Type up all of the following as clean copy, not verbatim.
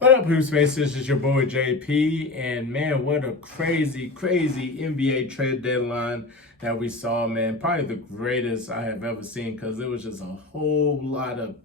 What up, HoopSpaces? It's your boy JP, and man, what a crazy NBA trade deadline that we saw, man. Probably the greatest I have ever seen because there was just a whole lot of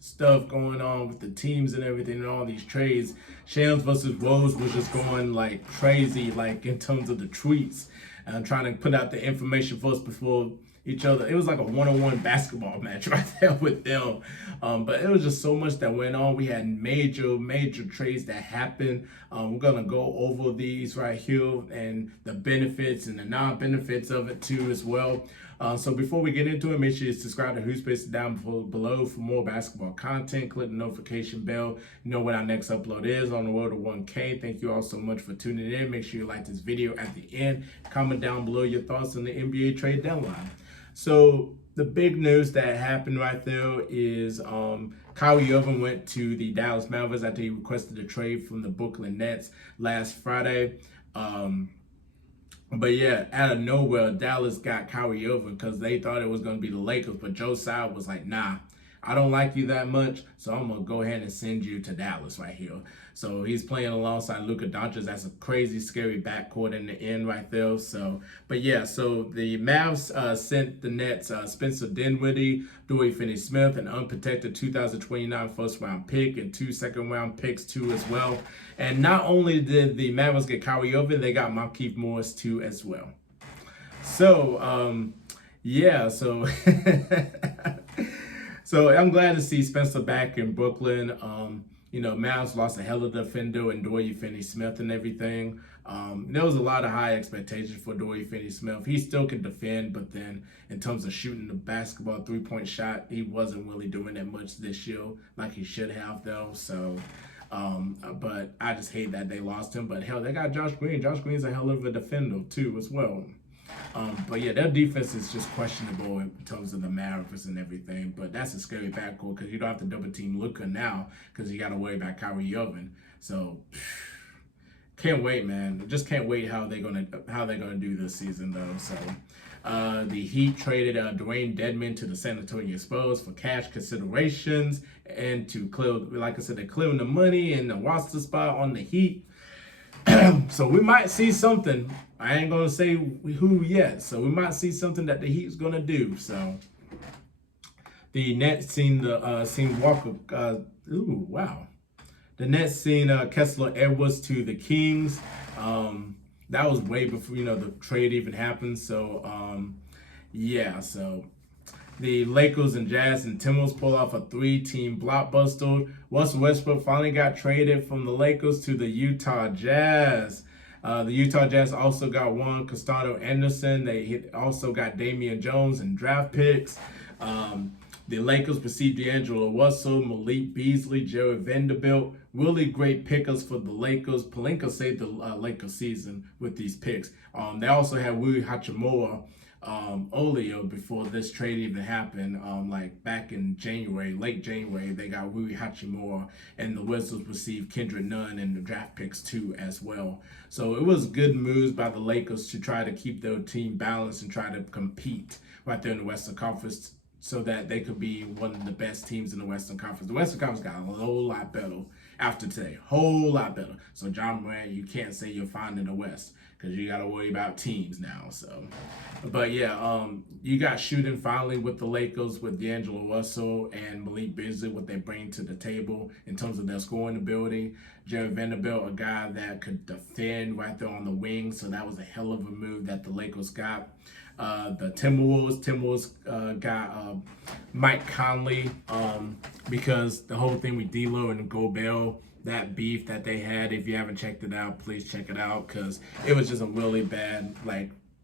stuff going on with the teams and everything and all these trades. Shams versus Rose was just going like crazy, like in terms of the tweets and trying to put out the information for us before each other. It was like a one-on-one basketball match right there with them. But it was just so much that went on. We had major trades that happened. We're gonna go over these right here and the benefits and the non-benefits of it too as well. So before we get into it, make sure you subscribe to HoopSpaces down below for more basketball content. Click the notification bell. You know when our next upload is on the road to 1K. Thank you all so much for tuning in. Make sure you like this video at the end. Comment down below your thoughts on the NBA trade deadline. So the big news that happened right there is Kyrie Irving went to the Dallas Mavericks after he requested a trade from the Brooklyn Nets last Friday. But yeah, out of nowhere, Dallas got Kyrie Irving because they thought it was going to be the Lakers. But Joe Tsai was like, nah, I don't like you that much, so I'm going to go ahead and send you to Dallas right here. So he's playing alongside Luka Doncic. That's a crazy, scary backcourt in the end right there. So, but yeah, so the Mavs sent the Nets Spencer Dinwiddie, Dorian Finney-Smith, an unprotected 2029 first-round pick, and 2 second-round picks too as well. And not only did the Mavericks get Kyrie Irving, they got Markieff Morris too as well. So, yeah, so... So I'm glad to see Spencer back in Brooklyn. You know, Mavs lost a hell of a defender and Dorian Finney-Smith and everything. There was a lot of high expectations for Dorian Finney-Smith. He still could defend, but then in terms of shooting the basketball three-point shot, he wasn't really doing that much this year like he should have, though. So, but I just hate that they lost him. But hell, they got Josh Green. Josh Green's a hell of a defender, too, as well. But yeah, their defense is just questionable in terms of the Mavericks and everything. But that's a scary backcourt because you don't have to double team Luka now because you got to worry about Kyrie Irving. So can't wait, man. Just can't wait how they're gonna do this season though. So the Heat traded Dwayne Dedmon to the San Antonio Spurs for cash considerations and to clear, like I said, they're clearing the money and the roster spot on the Heat. So we might see something. I ain't gonna say who yet. So we might see something that the Heat's gonna do. So the Nets seen Walker. Ooh, wow. The Nets seen Kessler Edwards to the Kings. That was way before the trade even happened. So yeah. So the Lakers and Jazz and Timberwolves pull off a 3-team blockbuster. Russell Westbrook finally got traded from the Lakers to the Utah Jazz. The Utah Jazz also got Juan Costano Anderson. They also got Damian Jones and draft picks. The Lakers received D'Angelo Russell, Malik Beasley, Jared Vanderbilt. Really great pickers for the Lakers. Pelinka saved the Lakers season with these picks. They also had Rui Hachimura earlier before this trade even happened, like back in January, late January, they got Rui Hachimura, and the Wizards received Kendrick Nunn and the draft picks too as well. So it was good moves by the Lakers to try to keep their team balanced and try to compete right there in the Western Conference so that they could be one of the best teams in the Western Conference. The Western Conference got a whole lot better after today, whole lot better. So John Morant, you can't say you're fine in the West because you got to worry about teams now. So, but yeah, you got shooting finally with the Lakers with D'Angelo Russell and Malik Beasley, what they bring to the table in terms of their scoring ability. Jared Vanderbilt, a guy that could defend right there on the wing, so that was a hell of a move that the Lakers got. The Timberwolves got Mike Conley because the whole thing with D'Lo and Gobert, that beef that they had, if you haven't checked it out, please check it out because it was just a really bad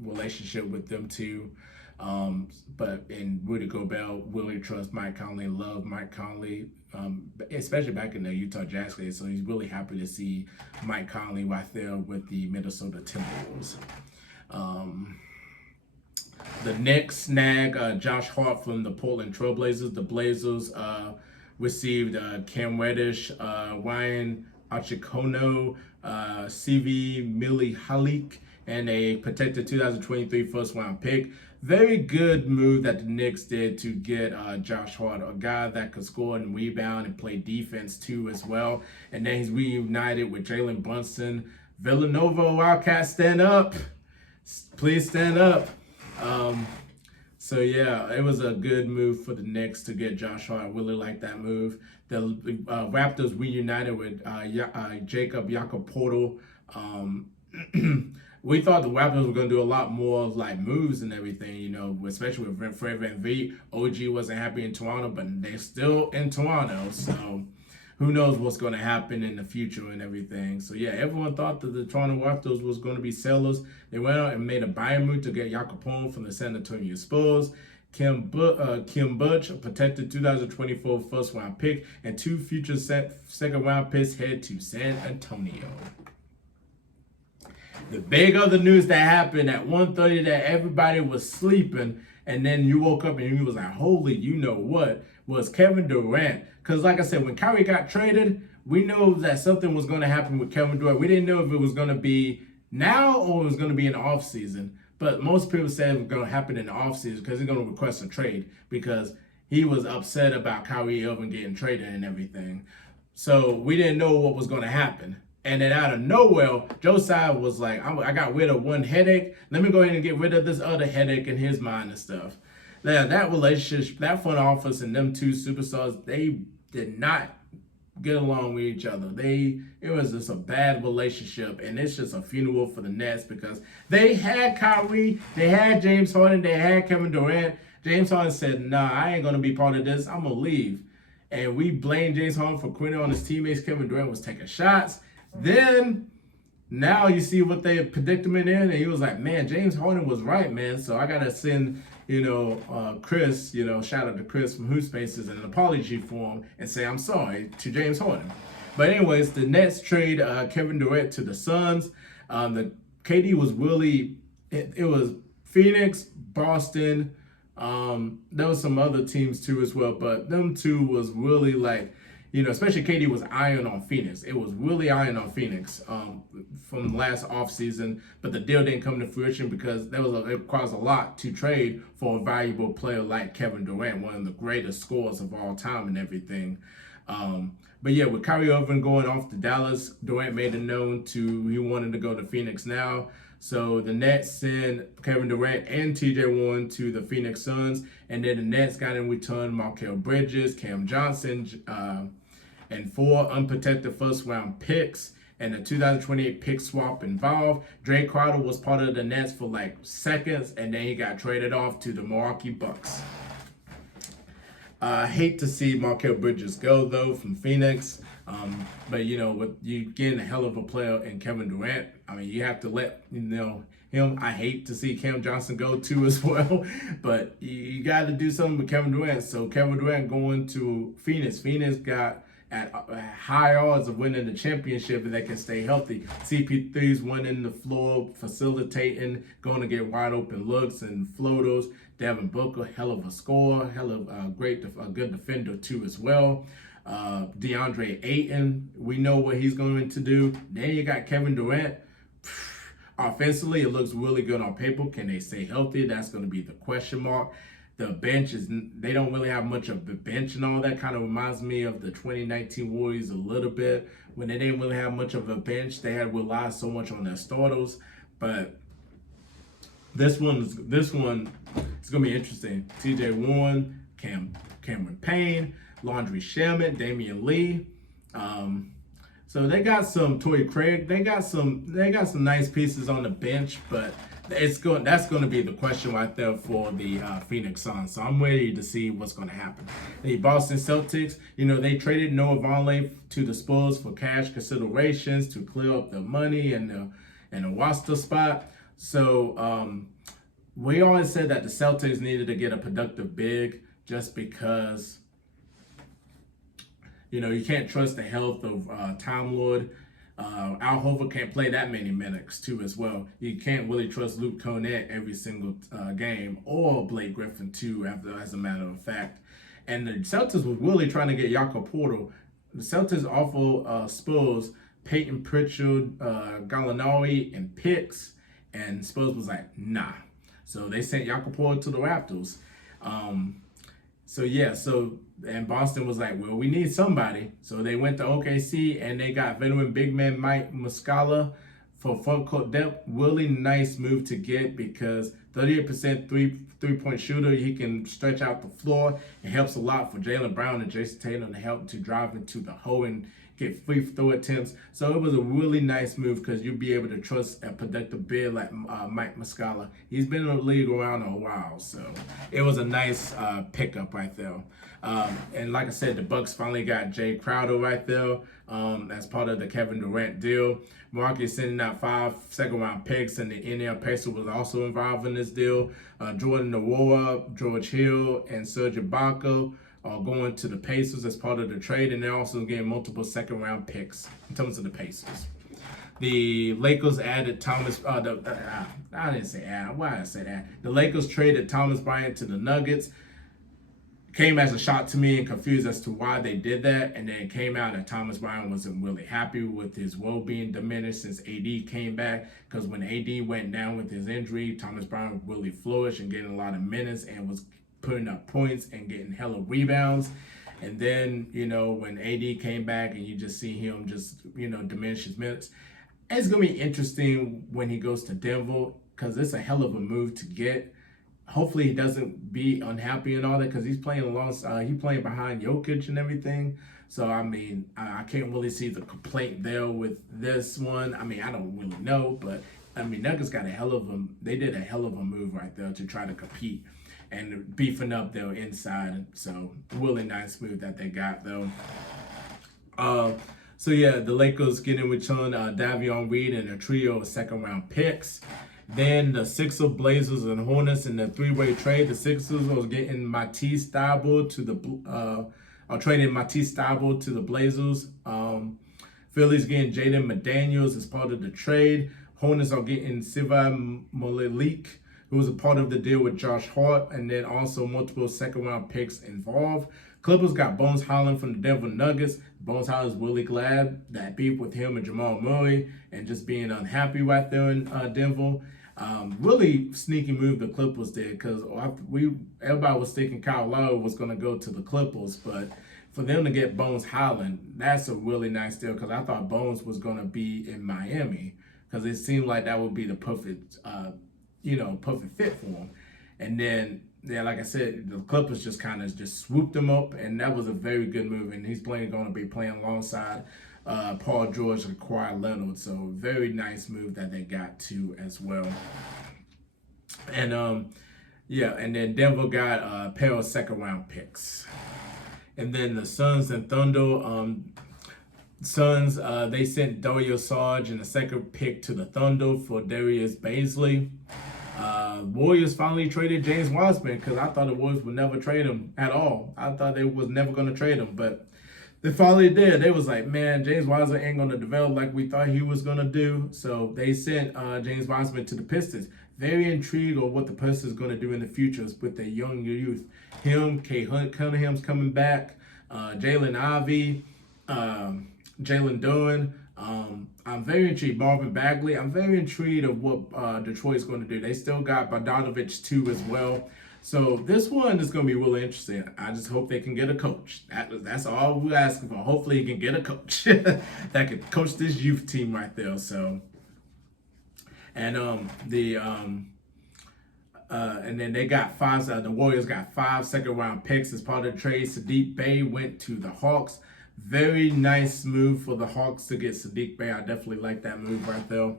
relationship with them two. But in Rudy Gobert really trust Mike Conley, love Mike Conley, especially back in the Utah Jazz days. So he's really happy to see Mike Conley right there with the Minnesota Timberwolves. The Knicks snag Josh Hart from the Portland Trailblazers. The Blazers received Cam Reddish, Ryan Achikono, CV Millie Halik, and a protected 2023 first-round pick. very good move that the Knicks did to get Josh Hart, a guy that could score and rebound and play defense too as well. And then he's reunited with Jalen Brunson. Villanova Wildcats, stand up. Please stand up. So yeah, it was a good move for the Knicks to get Josh Hart. I really like that move. The Raptors reunited with Jakob Portal. We thought the Raptors were going to do a lot more like moves and everything, you know, especially with Fred VanVleet. OG wasn't happy in Toronto, but they're still in Toronto. So who knows what's going to happen in the future and everything. So yeah, everyone thought that the Toronto Raptors was going to be sellers. They went out and made a buying move to get Jakob Portal from the San Antonio Spurs. Kim Butch, a protected 2024 first-round pick, and 2 future second-round picks head to San Antonio. The big other news that happened at 1:30 that everybody was sleeping, and then you woke up and you was like, holy, you know what, was Kevin Durant. Because like I said, when Kyrie got traded, we know that something was going to happen with Kevin Durant. We didn't know if it was going to be now or it was going to be in the offseason. But most people said it was going to happen in the offseason because he's going to request a trade because he was upset about Kyrie Irving getting traded and everything. So we didn't know what was going to happen. And then out of nowhere, Josiah was like, I got rid of one headache. Let me go ahead and get rid of this other headache in his mind and stuff. Now, that relationship, that front office and them two superstars, they did not get along with each other. It was just a bad relationship, and it's just a funeral for the Nets because they had Kyrie, they had James Harden, they had Kevin Durant. James Harden said, nah, I ain't going to be part of this. I'm going to leave. And we blamed James Harden for quitting on his teammates. Kevin Durant was taking shots. Then, now you see what they predicament in, and he was like, man, James Harden was right, man. So I got to send, Chris, shout out to Chris from HoopSpaces and an apology for him and say I'm sorry to James Harden. But anyways, the Nets trade Kevin Durant to the Suns. The KD was really, it was Phoenix, Boston. There was some other teams too as well, but them two was really like, especially KD was eyeing on Phoenix. It was really eyeing on Phoenix from last offseason, but the deal didn't come to fruition because it caused a lot to trade for a valuable player like Kevin Durant, one of the greatest scorers of all time and everything. But yeah, with Kyrie Irving going off to Dallas, Durant made it known he wanted to go to Phoenix now. So the Nets send Kevin Durant and TJ Warren to the Phoenix Suns, and then the Nets got in return Markel Bridges, Cam Johnson, and 4 unprotected first-round picks, and a 2028 pick swap involved. Dre Crowder was part of the Nets for like seconds, and then he got traded off to the Milwaukee Bucks. I hate to see Markel Bridges go, though, from Phoenix. But, with you getting a hell of a player in Kevin Durant, you have to let, him. I hate to see Cam Johnson go, too, as well. But you got to do something with Kevin Durant. So Kevin Durant going to Phoenix. Phoenix got at high odds of winning the championship if they can stay healthy. CP3's winning the floor, facilitating, going to get wide open looks and floaters. Devin Booker, hell of a scorer, a good defender too as well. DeAndre Ayton, we know what he's going to do. Then you got Kevin Durant. Offensively, it looks really good on paper. Can they stay healthy? That's going to be the question mark. The bench they don't really have much of the bench and all that. Kind of reminds me of the 2019 Warriors a little bit. When they didn't really have much of a bench, they had relied so much on their starters. But this one is going to be interesting. TJ Warren, Cameron Payne, Laundry Shamet, Damian Lee. So they got some Torrey Craig. They got some nice pieces on the bench, but that's going to be the question right there for the Phoenix Suns. So I'm ready to see what's going to happen. The Boston Celtics, they traded Noah Vonleh to the Spurs for cash considerations to clear up the money and the roster spot. So we always said that the Celtics needed to get a productive big just because, you can't trust the health of Time Lord. Al Horford can't play that many minutes too as well. You can't really trust Luke Cornett every single game, or Blake Griffin too, as a matter of fact. And the Celtics was really trying to get Jakob Portal. The Celtics offered Spurs Peyton Pritchard, Gallinari, and picks, and Spurs was like, nah. So they sent Jakob to the Raptors. And Boston was like, well, we need somebody. So they went to OKC and they got veteran big man Mike Muscala for front court depth. Really nice move to get because 38% three-point shooter. He can stretch out the floor. It helps a lot for Jaylen Brown and Jason Tatum to help to drive into the hole and get free throw attempts. So it was a really nice move because you'll be able to trust a productive big like Mike Muscala. He's been in the league around a while, so it was a nice pickup right there. And like I said, the Bucks finally got Jay Crowder right there as part of the Kevin Durant deal. Milwaukee is sending out 5 second-round picks, and the Indiana Pacers was also involved in this deal. Jordan Nwora, George Hill, and Serge Ibaka are going to the Pacers as part of the trade, and they're also getting multiple second-round picks in terms of the Pacers. The Lakers added Thomas. I didn't say add. Why did I say that? The Lakers traded Thomas Bryant to the Nuggets. Came as a shock to me and confused as to why they did that. And then it came out that Thomas Bryant wasn't really happy with his role being diminished since AD came back. Because when AD went down with his injury, Thomas Bryant really flourished and getting a lot of minutes and was putting up points and getting hella rebounds. And then, when AD came back and you just see him just, diminish his minutes. It's going to be interesting when he goes to Denver because it's a hell of a move to get. Hopefully he doesn't be unhappy and all that because he's playing alongside, he's playing behind Jokic and everything. So, I can't really see the complaint there with this one. I don't really know, but, Nuggets got they did a hell of a move right there to try to compete and beefing up their inside. So, really nice move that they got, though. The Lakers get in return Davion Reed and a trio of second-round picks. Then the Sixers, Blazers, and Hornets in the three-way trade. The Sixers was getting Matisse Thybulle trading Matisse Thybulle to the Blazers. Philly's getting Jaden McDaniels as part of the trade. Hornets are getting Siva Malik, who was a part of the deal with Josh Hart, and then also multiple second-round picks involved. Clippers got Bones Highland from the Denver Nuggets. Bones Highland's really glad that beef with him and Jamal Murray and just being unhappy right there in Denver. Really sneaky move the Clippers did because everybody was thinking Kyle Lowry was going to go to the Clippers, but for them to get Bones Highland, that's a really nice deal because I thought Bones was going to be in Miami because it seemed like that would be the perfect, perfect fit for him. And then, like I said, the Clippers just kind of just swooped him up, and that was a very good move. And he's going to be playing alongside Paul George and Kawhi Leonard. So very nice move that they got to as well. And and then Denver got a pair of second-round picks. And then the Suns and Thunder. Suns, they sent Dario Saric and a second pick to the Thunder for Darius Bazley. Warriors finally traded James Wiseman because I thought the Warriors would never trade him at all. I thought they was never going to trade him, but they finally did. They was like, man, James Wiseman ain't going to develop like we thought he was going to do. So they sent James Wiseman to the Pistons. Very intrigued on what the Pistons going to do in the future with their young youth. Him, Kate Cunningham's coming back, Jalen Ivey, Jalen Duren. I'm very intrigued. Marvin Bagley. I'm very intrigued of what Detroit's going to do. They still got Bogdanovich too as well. So this one is going to be really interesting. I just hope they can get a coach. That's all we're asking for. Hopefully he can get a coach that can coach this youth team right there. So, and and then they got the Warriors got 5 second-round picks as part of the trade. Sadiq Bey went to the Hawks. Very nice move for the Hawks to get Sadiq Bey. I definitely like that move right there.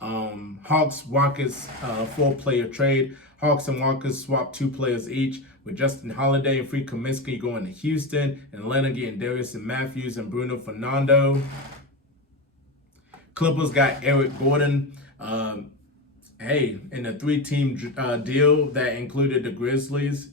Hawks, Rockets, 4-player trade. Hawks and Rockets swapped 2 players each, with Justin Holiday and Frank Kaminsky going to Houston, and Atlanta getting Darius and Matthews and Bruno Fernando. Clippers got Eric Gordon. In a 3-team deal that included the Grizzlies.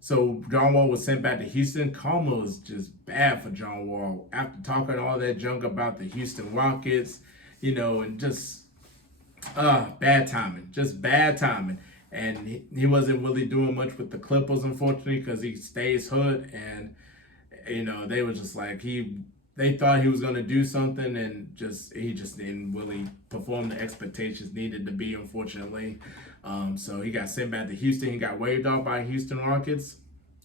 So John Wall was sent back to Houston. Karma was just bad for John Wall after talking all that junk about the Houston Rockets, and just bad timing, just bad timing. And he wasn't really doing much with the Clippers, unfortunately, because he stays hurt. And, they were just like, they they thought he was going to do something, and he just didn't really perform the expectations needed to be, unfortunately. So he got sent back to Houston. He got waived off by Houston Rockets.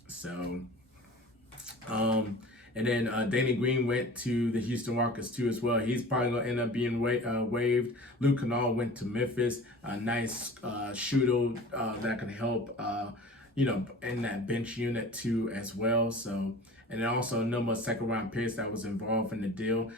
So, and then Danny Green went to the Houston Rockets too as well. He's probably going to end up being waived. Luke Kennard went to Memphis. A nice shooter that can help, in that bench unit too as well. So, and then also a number of second-round picks that was involved in the deal.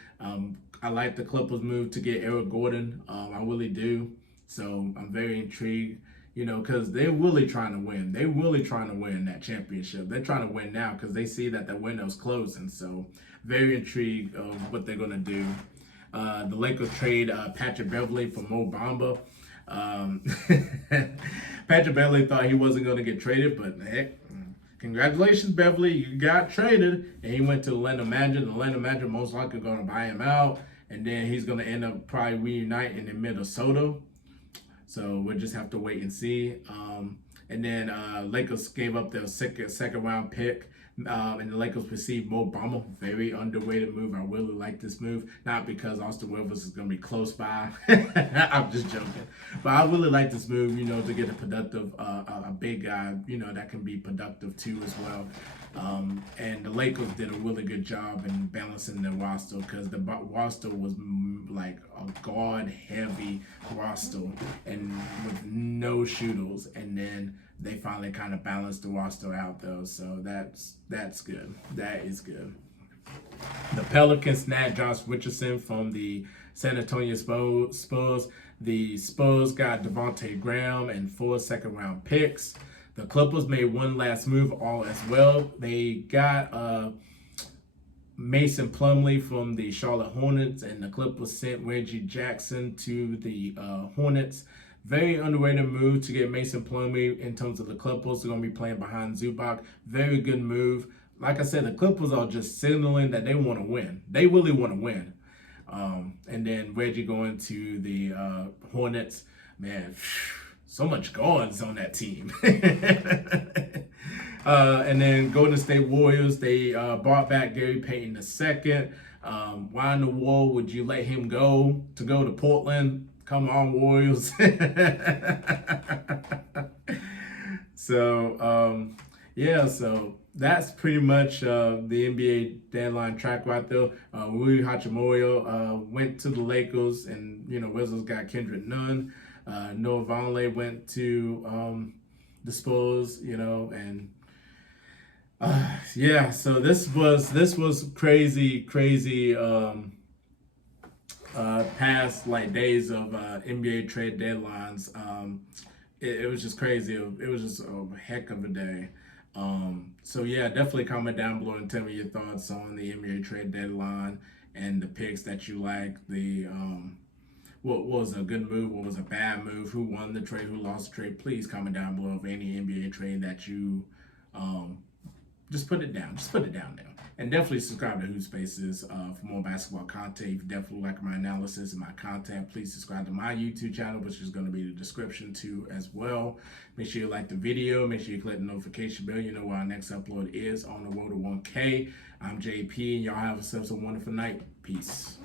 I like the Clippers move to get Eric Gordon. I really do. So I'm very intrigued, because they're really trying to win. They're really trying to win that championship. They're trying to win now because they see that the window's closing. So very intrigued of what they're going to do. The Lakers trade Patrick Beverley for Mo Bamba. Patrick Beverley thought he wasn't going to get traded, but heck, congratulations, Beverley. You got traded. And he went to Atlanta Magic. The Atlanta Magic most likely going to buy him out. And then he's going to end up probably reuniting in Minnesota. So we'll just have to wait and see. And then Lakers gave up their second round pick. And the Lakers received Mo Bamba. Very underrated move. I really like this move. Not because Austin Rivers is going to be close by. I'm just joking. But I really like this move, to get a productive, a big guy, that can be productive too as well. And the Lakers did a really good job in balancing the roster because the roster was like a guard-heavy roster and with no shooters. And then they finally kind of balanced the roster out though, so that's good. That is good. The Pelicans snagged Josh Richardson from the San Antonio Spurs. The Spurs got Devontae Graham and 4 second-round picks. The Clippers made one last move all as well. They got Mason Plumlee from the Charlotte Hornets, and the Clippers sent Reggie Jackson to the Hornets. Very underrated move to get Mason Plumlee in terms of the Clippers. They're going to be playing behind Zubac. Very good move. Like I said, the Clippers are just signaling that they want to win. They really want to win. And then Reggie going to the Hornets. Man, so much guards on that team. And then Golden State Warriors, they brought back Gary Payton II. Why in the world would you let him go to Portland? Come on, Warriors. So, so that's pretty much the NBA deadline track right there. Rui Hachimura went to the Lakers, and, Wizards got Kendrick Nunn. Noah Vonleh went to the Spurs, and so this was crazy past days of NBA trade deadlines. It was just crazy. It was just a heck of a day. So definitely comment down below and tell me your thoughts on the NBA trade deadline and the picks that you like. What was a good move? What was a bad move? Who won the trade? Who lost the trade? Please comment down below of any NBA trade that you just put it down. Just put it down there. And definitely subscribe to HoopSpaces for more basketball content. If you definitely like my analysis and my content, please subscribe to my YouTube channel, which is going to be in the description too as well. Make sure you like the video. Make sure you click the notification bell. You know where our next upload is on the road to 1K. I'm JP, and y'all have yourselves a wonderful night. Peace.